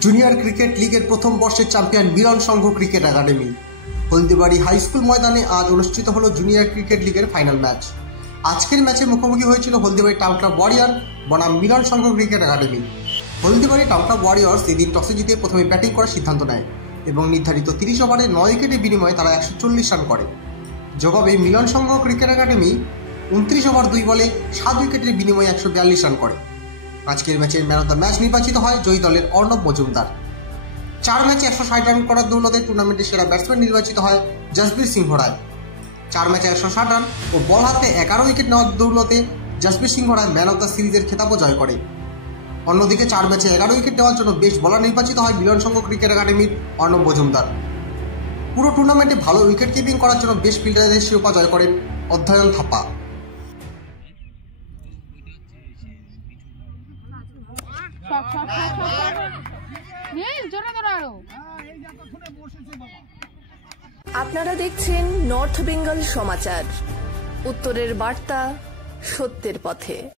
Junior cricket লিগের প্রথম বর্ষের champion Milan Sangha cricket academy. Haldibari high school ময়দানে আজ অনুষ্ঠিত হলো জুনিয়র ক্রিকেট লিগের ফাইনাল ম্যাচ। আজকের ম্যাচে মুখোমুখি হয়েছিল হলদিবাড়ি টাউন ক্লাব ওয়ারিয়র বনাম Milan Sangha cricket academy. Haldibari town club warriors এদিন টসে জিতে প্রথমে ব্যাটিং করার সিদ্ধান্ত নেয় এবং নির্ধারিত 30 ওভারে 9 উইকেটের বিনিময়ে তারা 140 রান করে। জবাবে মিলন সংঘ ক্রিকেট একাডেমি 29 ওভার 2 বলে 7 উইকেটের বিনিময়ে 142 রান করে। আজকের ম্যাচের ম্যান অফ দ্য ম্যাচ নির্বাচিত হয় জয়ী দলের অর্ণব মজুমদার। 4 ম্যাচে 160 রান করার দৌলতে টুর্নামেন্টের সেরা ব্যাটসম্যান নির্বাচিত হয় জসবীর সিংহ রায়। 4 ম্যাচে 160 রান ও বল হাতে 11 উইকেট নেওয়ার দৌলতে জসবীর সিংহ রায় ম্যান অফ দ্য সিরিজের খেতাবও জয় করে। অন্যদিকে 4 ম্যাচে 11 উইকেট নেওয়ার জন্য বেস্ট বোলার নির্বাচিত হয় মিলন সংঘ ক্রিকেট একাডেমির অর্ণব মজুমদার। পুরো টুর্নামেন্টে ভালো উইকেট কিপিং করার জন্য বেস্ট ফিল্ডারের শিরোপা জয় করেন অধ্যয়ন থাপা। আপনারা দেখছেন নর্থ বেঙ্গল সমাচার, উত্তরের বার্তা, সত্যের পথে।